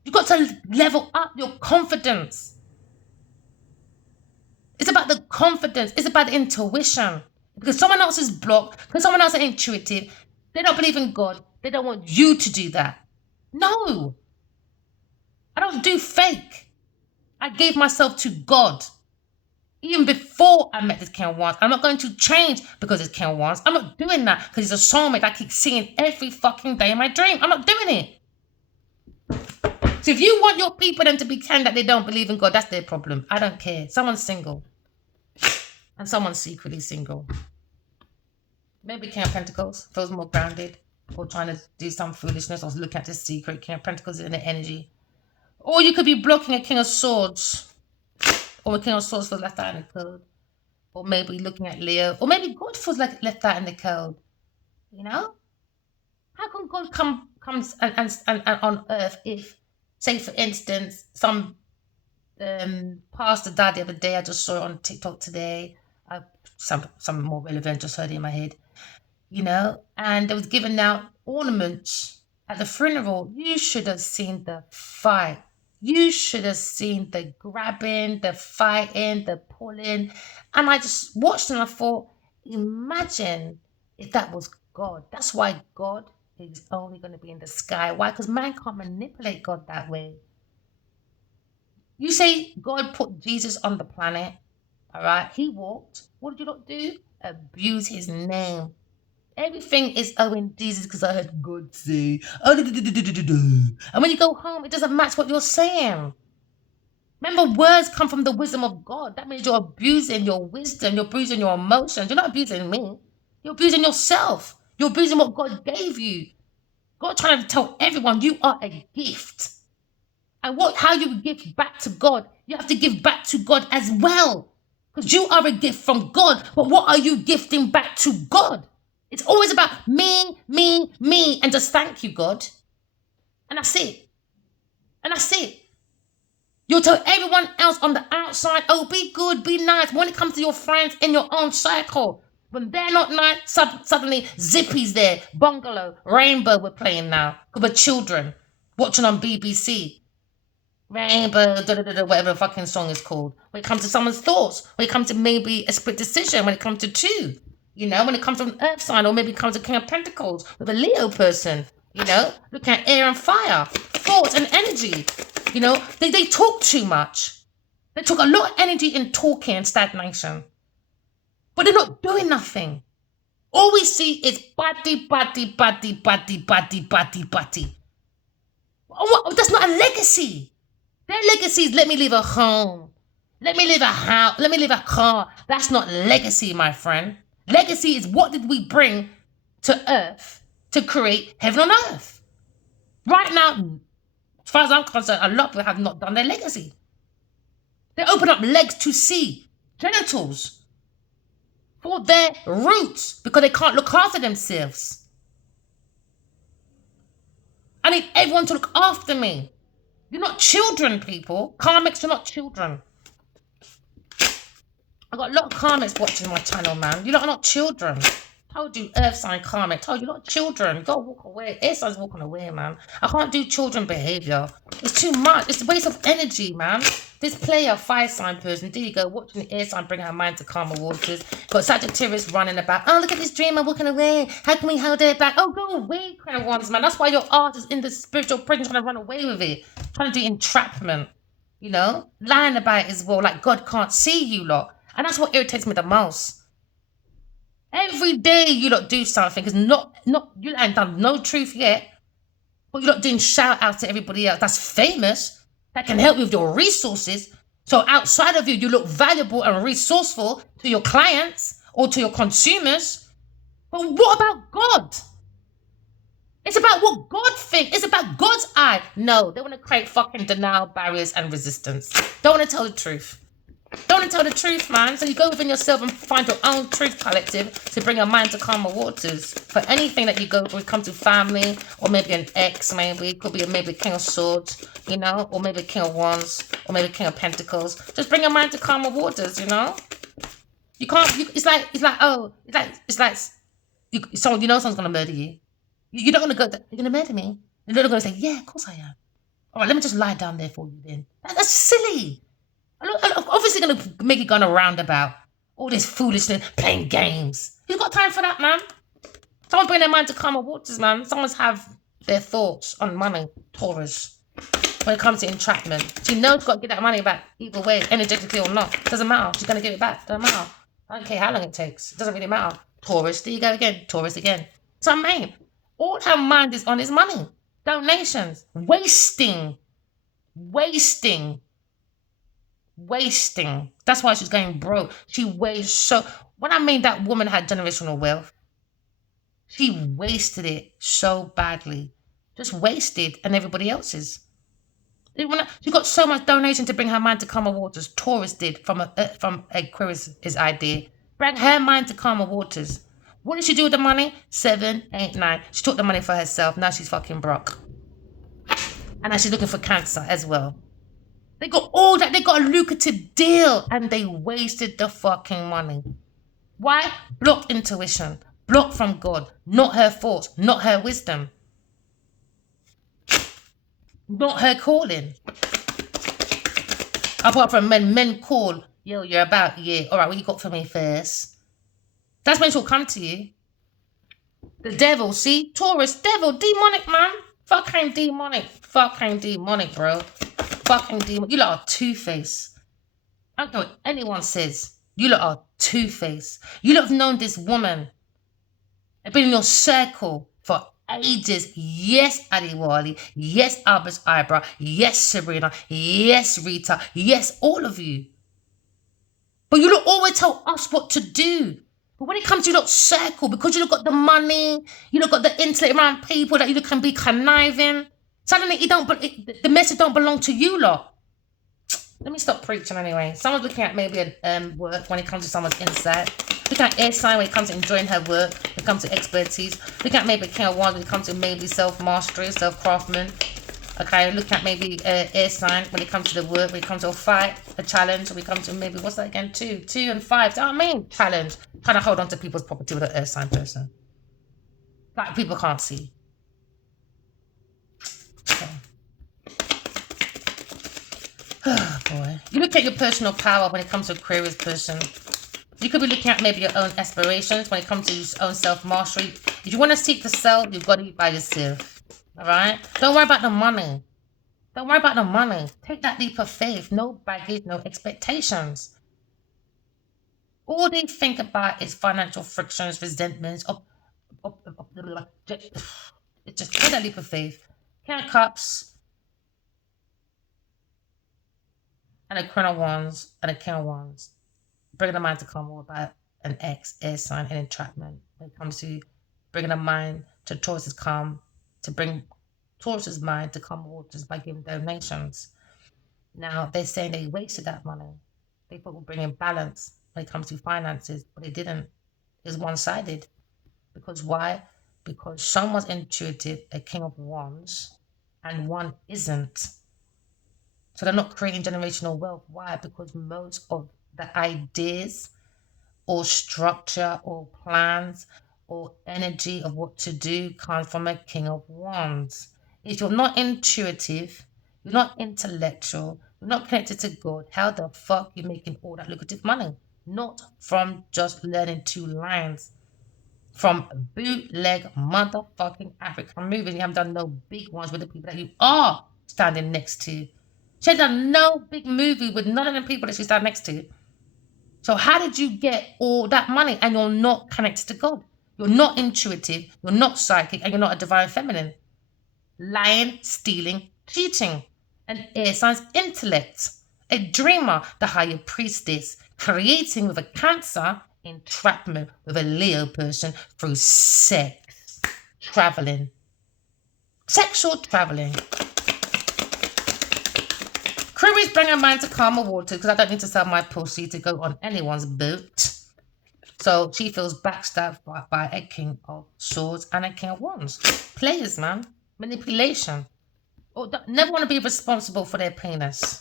You've got to level up your confidence. It's about the confidence. It's about the intuition. Because someone else is blocked, because someone else is intuitive, they don't believe in God. They don't want you to do that. No. I don't do fake. I gave myself to God. Even before I met this Ken once. I'm not going to change because it's Ken once. I'm not doing that because he's a soulmate I keep seeing every fucking day in my dream. I'm not doing it. So if you want your people then to pretend that they don't believe in God, that's their problem. I don't care. Someone's single. And someone's secretly single. Maybe King of Pentacles feels more grounded. Or trying to do some foolishness. Or look at the secret. King of Pentacles in the energy. Or you could be blocking a King of Swords. Or a King of Swords feels left out in the code. Or maybe looking at Leo. Or maybe God feels like left out in the code. You know? How can God comes and on earth if, say for instance, some pastor died the other day. I just saw it on TikTok today. Some more relevant, just heard it in my head. You know? And they was giving out ornaments at the funeral. You should have seen the fight. You should have seen the grabbing, the fighting, the pulling. And I just watched and I thought, imagine if that was God. That's why God is only going to be in the sky. Why? Because man can't manipulate God that way. You say God put Jesus on the planet. All right. He walked. What did you not do? Abuse his name. Everything is owing Jesus because I heard God say, oh, and when you go home, it doesn't match what you're saying. Remember, words come from the wisdom of God. That means you're abusing your wisdom. You're abusing your emotions. You're not abusing me. You're abusing yourself. You're abusing what God gave you. God trying to tell everyone you are a gift. And how you give back to God, you have to give back to God as well. Because you are a gift from God. But what are you gifting back to God? It's always about me, and just thank you, God. And that's it. And that's it. You'll tell everyone else on the outside, oh, be good, be nice. When it comes to your friends in your own circle, when they're not nice, suddenly Zippy's there, Bungalow, Rainbow we're playing now. Because we're children watching on BBC. Rainbow, whatever the fucking song is called. When it comes to someone's thoughts, when it comes to maybe a split decision, when it comes to two. You know, when it comes to an earth sign, or maybe it comes to King of Pentacles with a Leo person, you know, looking at air and fire, thoughts and energy. You know, they talk too much. They took a lot of energy in talking and stagnation. But they're not doing nothing. All we see is body. Oh, that's not a legacy. Their legacy is let me leave a home. Let me leave a house. Let me leave a car. That's not legacy, my friend. Legacy is what did we bring to earth to create heaven on earth. Right now, as far as I'm concerned, a lot of people have not done their legacy. They open up legs to see, genitals, for their roots because they can't look after themselves. I need everyone to look after me. You're not children, people. Karmics, you're not children. I've got a lot of karmics watching my channel, man. You're not children. Told you, earth sign karmic. Told you, not children. Go walk away. Air sign's walking away, man. I can't do children behavior. It's too much. It's a waste of energy, man. This player, fire sign person, there you go, watching the air sign bring her mind to calmer waters. Got Sagittarius running about. Oh, look at this dreamer walking away. How can we hold it back? Oh, go away, kind of ones, man. That's why your art is in the spiritual prison trying to run away with it. Trying to do entrapment. You know? Lying about it as well, like God can't see you lot. And that's what irritates me the most. Every day you lot do something, because not you ain't done no truth yet. But you're not doing shout out to everybody else that's famous, that can help you with your resources. So outside of you, you look valuable and resourceful to your clients or to your consumers. But what about God? It's about what God thinks. It's about God's eye. No, they want to create fucking denial, barriers, and resistance. Don't want to tell the truth. Don't want to tell the truth, man. So you go within yourself and find your own truth collective to bring your mind to calmer waters. For anything that you go through, come to family, or maybe an ex, maybe. It could be maybe a king of swords, you know, or maybe a king of wands, or maybe a king of pentacles. Just bring your mind to calmer waters, you know. You can't. It's like someone, you know, someone's gonna murder you. You don't want to go. You're gonna murder me. You're not gonna say, yeah, of course I am. All right, let me just lie down there for you then. That's silly. I'm obviously going to make it go on a roundabout. All this foolishness, playing games. Who's got time for that, man? Someone bring their mind to calmer waters, man. Someone's have their thoughts on money, Taurus. When it comes to entrapment. She knows she's got to get that money back, either way, energetically or not. Doesn't matter. She's going to give it back. Doesn't matter. I don't care how long it takes. It doesn't really matter. Taurus, there you go again. Taurus again. So I mean, all her mind is on is money. Donations. Wasting. That's why she's going broke. She wastes so. When I mean that woman had generational wealth, she wasted it so badly. Just wasted, and everybody else's. She got so much donation to bring her mind to calmer waters. Taurus did from Aquarius' idea. Bring her mind to calmer waters. What did she do with the money? 7, 8, 9. She took the money for herself. Now she's fucking broke. And now she's looking for cancer as well. They got all that. They got a lucrative deal, and they wasted the fucking money. Why? Blocked intuition. Blocked from God. Not her thoughts. Not her wisdom. Not her calling. Apart from men call, yo, you're about, yeah. All right, what you got for me first? That's when she'll come to you. The devil, see? Taurus, devil, demonic, man. Fucking demonic, bro. Fucking demon. You lot are two-faced. I don't know what anyone says. You lot are two-faced. You lot have known this woman. They've been in your circle for ages. Yes, Adiwali. Yes, Albert Eyebrow. Yes, Sabrina. Yes, Rita. Yes, all of you. But you lot always tell us what to do. But when it comes to your circle, because you lot got the money, you lot got the intellect around people that you lot can be conniving, suddenly the message don't belong to you lot. Let me stop preaching anyway. Someone's looking at maybe a work when it comes to someone's insight. Looking at air sign when it comes to enjoying her work, when it comes to expertise. Looking at maybe king of wands when it comes to maybe self-mastery, self-craftman. Okay, look at maybe air sign when it comes to the work, when it comes to a fight, a challenge, when it comes to maybe, what's that again? 2 and 5. I mean, challenge. Trying to hold on to people's property with an earth sign person. Like people can't see. Okay. Oh boy. You look at your personal power when it comes to a Aquarius person. You could be looking at maybe your own aspirations when it comes to your own self-mastery. If you want to seek the self, you've got to be by yourself. Alright? Don't worry about the money. Don't worry about the money. Take that leap of faith. No baggage, no expectations. All they think about is financial frictions, resentments, just take that leap of faith. King of Cups and a Crown of Wands and a King of Wands. Bringing the mind to come more about an ex, air sign, and entrapment. When it comes to bringing the mind to Taurus's calm, to bring Taurus's mind to calm waters by giving donations. Now, they're saying they wasted that money. They thought we're bringing balance when it comes to finances, but they didn't. It's one-sided. Because why? Because someone's intuitive, a king of wands, and one isn't. So they're not creating generational wealth. Why? Because most of the ideas or structure or plans or energy of what to do comes from a king of wands. If you're not intuitive, you're not intellectual, You're not connected to God. How the fuck you making all that lucrative money? Not from just learning 2 lines. From bootleg motherfucking African movies. You haven't done no big ones with the people that you are standing next to. She had done no big movie with none of the people that she's standing next to. So how did you get all that money and you're not connected to God? You're not intuitive, you're not psychic, and you're not a divine feminine. Lying, stealing, cheating. An air signs intellect. A dreamer, the higher priestess. Creating with a Cancer, entrapment with a Leo person through sex. Traveling. Sexual traveling. Queries bring a man to calmer waters because I don't need to sell my pussy to go on anyone's boat. So she feels backstabbed by a King of Swords and a King of Wands. Players, man. Manipulation. Oh, never want to be responsible for their penis.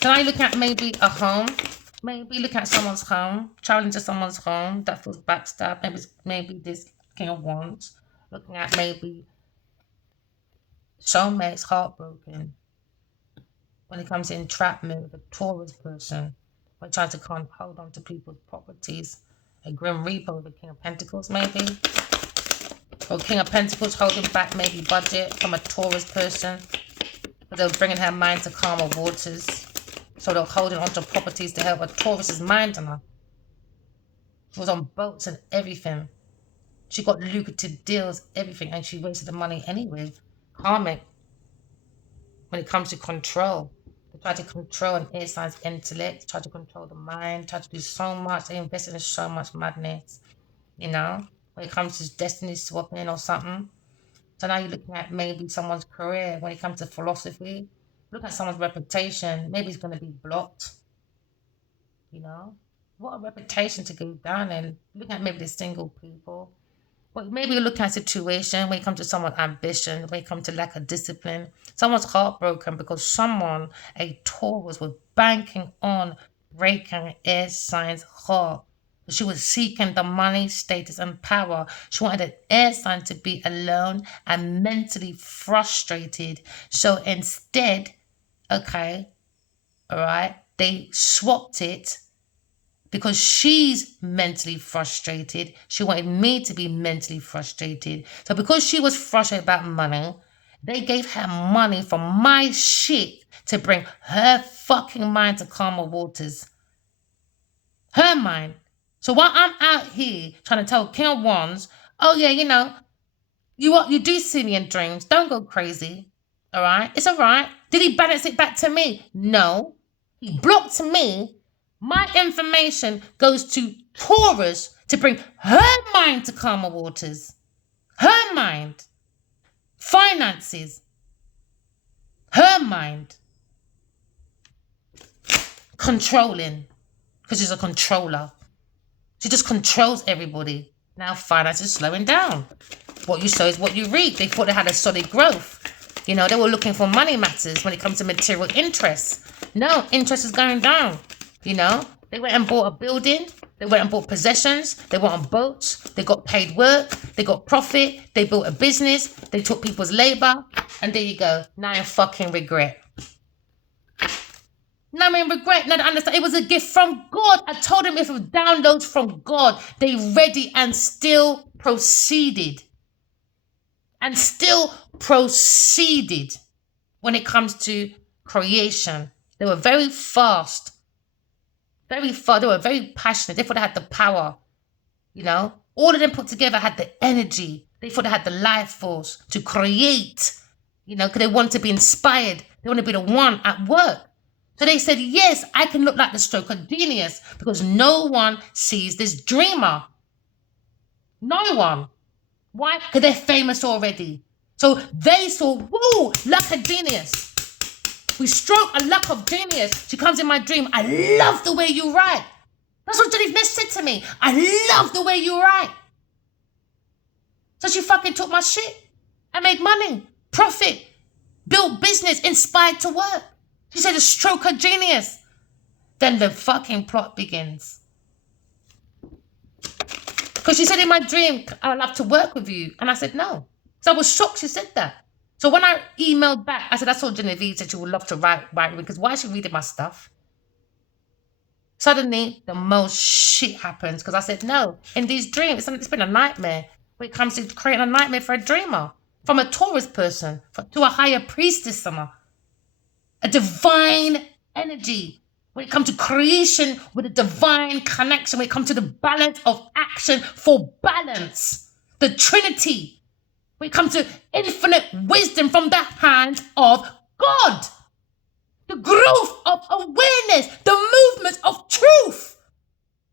Can I look at maybe a home? Maybe look at someone's home. Traveling to someone's home that feels backstabbed. Maybe this King of Wands. Looking at maybe soulmates heartbroken. When it comes to entrapment with a Taurus person, when trying to hold on to people's properties, a Grim Reaper with a King of Pentacles, maybe, or King of Pentacles holding back maybe budget from a Taurus person, but they're bringing her mind to calmer waters, so they're holding on to properties to help a Taurus's mind on her. She was on boats and everything. She got lucrative deals, everything, and she wasted the money anyway. Karmic. When it comes to control, they try to control an air sign's intellect, try to control the mind, try to do so much. They invested in so much madness, you know, when it comes to destiny swapping or something. So now you're looking at maybe someone's career. When it comes to philosophy, look at someone's reputation. Maybe it's going to be blocked, you know. What a reputation to go down. And look at maybe the single people. Well, maybe you look at a situation when it comes to someone's ambition, when it comes to lack of discipline. Someone's heartbroken because someone, a Taurus, was banking on breaking air sign's heart. She was seeking the money, status, and power. She wanted an air sign to be alone and mentally frustrated. So instead, okay, all right, they swapped it. Because she's mentally frustrated. She wanted me to be mentally frustrated. So because she was frustrated about money, they gave her money for my shit to bring her fucking mind to calmer waters. Her mind. So while I'm out here trying to tell King of Wands, oh yeah, you know, you do see me in dreams. Don't go crazy. All right? It's all right. Did he balance it back to me? No. He blocked me. My information goes to Taurus to bring her mind to calmer waters. Her mind. Finances. Her mind. Controlling. Because she's a controller. She just controls everybody. Now finances slowing down. What you sow is what you reap. They thought they had a solid growth. You know, they were looking for money matters when it comes to material interests. No, interest is going down. You know, they went and bought a building. They went and bought possessions. They went on boats. They got paid work. They got profit. They built a business. They took people's labor. And there you go. Now you fucking regret. No, I mean, regret. No, understand. It was a gift from God. I told them if it was downloads from God, they ready and still proceeded. And still proceeded when it comes to creation. They were very fast. Very far, they were very passionate. They thought they had the power, you know. All of them put together had the energy. They thought they had the life force to create, you know, because they wanted to be inspired. They want to be the one at work. So they said, yes, I can look like the stroke of genius because no one sees this dreamer. No one. Why? Because they're famous already. So they saw, woo, luck of genius. We stroke a luck of genius. She comes in my dream. I love the way you write. That's what Jenny Smith said to me. I love the way you write. So she fucking took my shit. I made money, profit, built business, inspired to work. She said a stroke of genius. Then the fucking plot begins. Because she said in my dream, I'd love to work with you. And I said no. So I was shocked she said that. So when I emailed back, I said, I saw Genevieve said she would love to write me because why is she reading my stuff? Suddenly, the most shit happens because I said, no, in these dreams, it's been a nightmare when it comes to creating a nightmare for a dreamer, from a Taurus person to a higher priestess, a divine energy. When it comes to creation with a divine connection, when it comes to the balance of action for balance, the Trinity, when it comes to infinite wisdom from the hand of God, the growth of awareness, the movement of truth.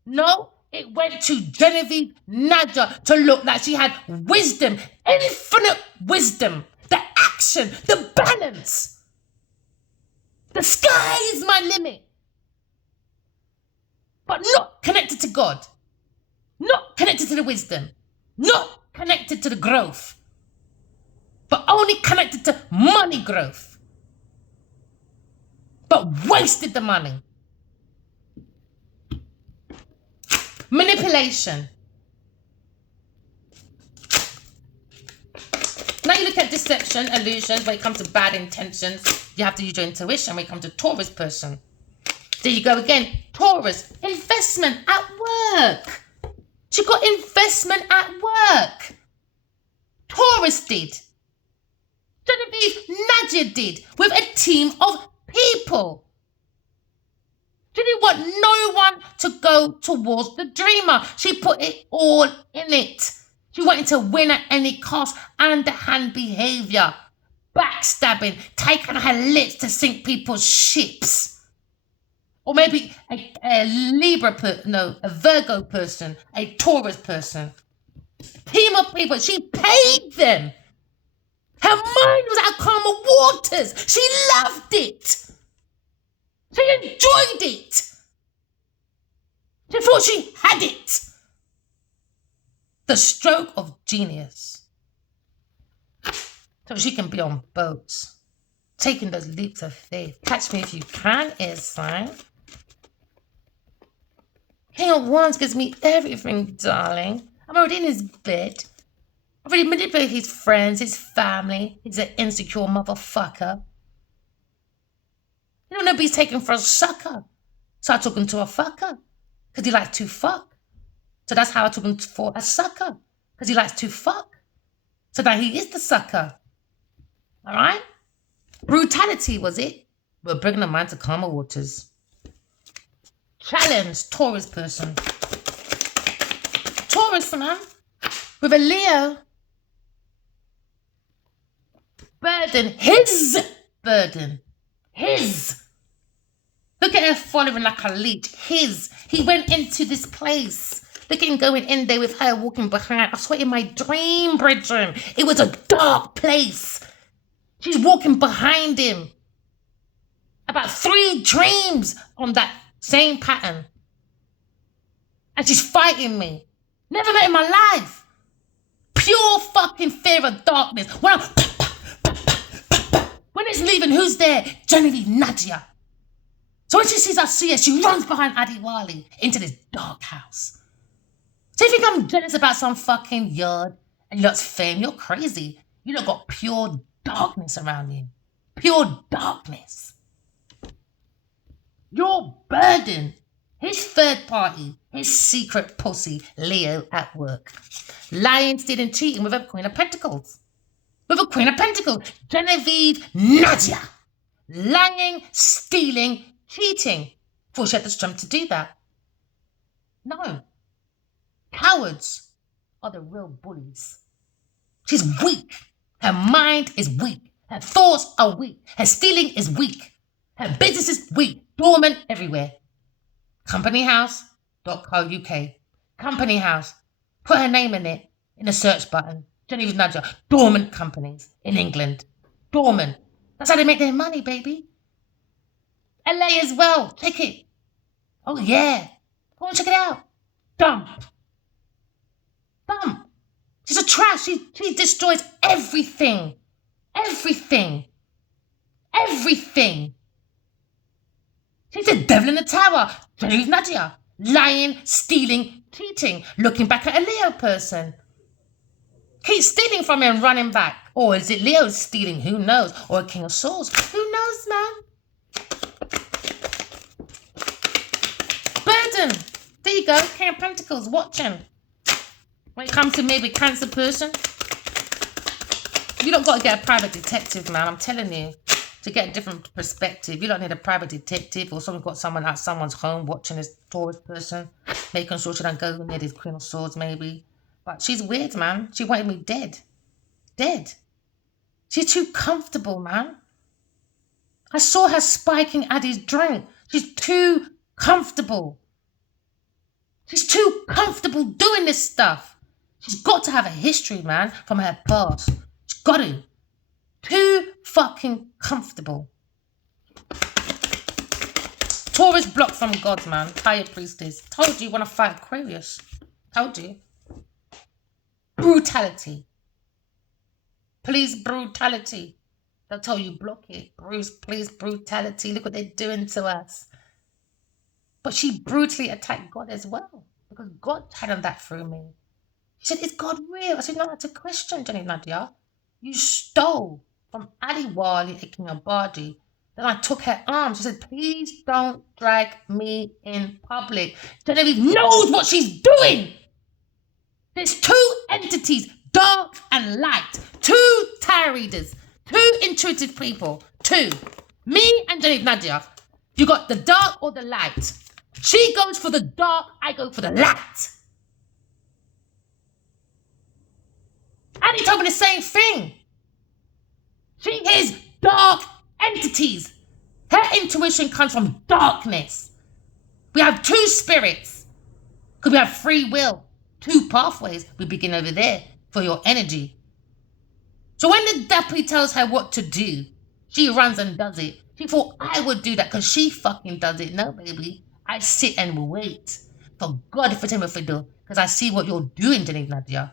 No, it went to Genevieve Nadja to look like she had wisdom, infinite wisdom, the action, the balance. The sky is my limit. But not connected to God, not connected to the wisdom, not connected to the growth, but only connected to money growth, but wasted the money. Manipulation. Now you look at deception, illusions. When it comes to bad intentions, you have to use your intuition. When it comes to Taurus person, there you go again. Taurus, investment at work. She got investment at work. Taurus did. Genevieve Nadia did with a team of people. She didn't want no one to go towards the dreamer. She put it all in it. She wanted to win at any cost, underhand behavior, backstabbing, taking her lips to sink people's ships. Or maybe a Libra a Virgo person, a Taurus person. Team of people. She paid them. Her mind was at calmer waters. She loved it. She enjoyed it. She thought she had it. The stroke of genius. So she can be on boats, taking those leaps of faith. Catch me if you can, air sign. King of Wands gives me everything, darling. I'm already in his bed. I've already manipulated his friends, his family. He's an insecure motherfucker. You don't know, but he's taken for a sucker. So I took him to a fucker. Because he likes to fuck. So that's how I took him for a sucker. Because he likes to fuck. So now he is the sucker. All right? Brutality, was it? We're bringing the mind to calmer waters. Challenge, Taurus person. Taurus, man. With a Leo. Burden. His burden. His. Look at her following like a leech. His. He went into this place. Look at him going in there with her walking behind. I swear in my dream, brethren. It was a dark place. She's walking behind him. About 3 dreams on that same pattern. And she's fighting me. Never met in my life. Pure fucking fear of darkness. When it's leaving, who's there? Genevieve Nadia. So when she sees us see her, she runs behind Adiwali into this dark house. So if you think I'm jealous about some fucking yard and you lot's fame, you're crazy. You lot got pure darkness around you. Pure darkness. Your burden. His third party. His secret pussy. Leo at work. Lying, stealing, cheating with a Queen of Pentacles. With a Queen of Pentacles. Genevieve Nadia. Lying, stealing, cheating. Thought she had the strength to do that. No. Cowards are the real bullies. She's weak. Her mind is weak. Her thoughts are weak. Her stealing is weak. Her business is weak. Dormant everywhere. Companyhouse.co.uk. Company House. Put her name in it, in the search button. Genevieve Nadia. Dormant companies in England. Dormant. That's how they make their money, baby. LA as well. Check it. Oh, yeah. Go and check it out. Dump. Dump. She's a trash. She destroys everything. Everything. Everything. She's the devil in the tower. Genevieve Nadia. Lying, stealing, cheating. Looking back at a Leo person. Keep stealing from me and running back. Or is it Leo stealing? Who knows? Or a King of Swords? Who knows, man? Burden. There you go. King of Pentacles. Watching. When it comes to maybe Cancer person, you don't got to get a private detective, man. I'm telling you. To get a different perspective, you don't need a private detective or someone got someone at someone's home watching this Taurus person, making sure she don't go near this Queen of Swords, maybe. But she's weird, man. She wanted me dead. Dead. She's too comfortable, man. I saw her spiking Addie's drink. She's too comfortable. She's too comfortable doing this stuff. She's got to have a history, man, from her past. She's got to. Too fucking comfortable. Taurus blocked from God, man. Higher priestess. Told you want to fight Aquarius. Told you. Brutality. Please, brutality. They'll tell you block it. Bruce, please, brutality. Look what they're doing to us. But she brutally attacked God as well. Because God had done that through me. She said, is God real? I said, no, that's a question, Jenny Nadia. You stole from Ali Wali, a King of Badi. Then I took her arm. She said, please don't drag me in public. Genevieve knows what she's doing. There's two entities, dark and light. Two tarot readers. Two intuitive people. Two. Me and Genevieve Nadia. You got the dark or the light. She goes for the dark. I go for the light. Ali told me the same thing. She hears dark entities. Her intuition comes from darkness. We have two spirits. Because we have free will. Two pathways. We begin over there for your energy. So when the deputy tells her what to do, she runs and does it. She thought I would do that because she fucking does it. No, baby. I sit and wait for God for Timothy because I see what you're doing, Jenny Nadia.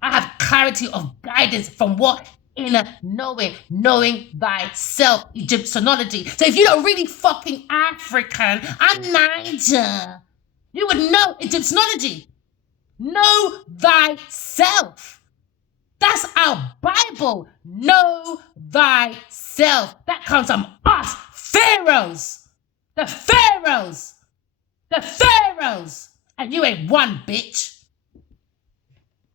I have clarity of guidance from what? Inner knowing thyself, Egyptology. So if you're not really fucking African, I'm Niger. You would know Egyptology. Know thyself. That's our Bible. Know thyself. That comes from us, pharaohs. The pharaohs. The pharaohs. And you ain't one, bitch.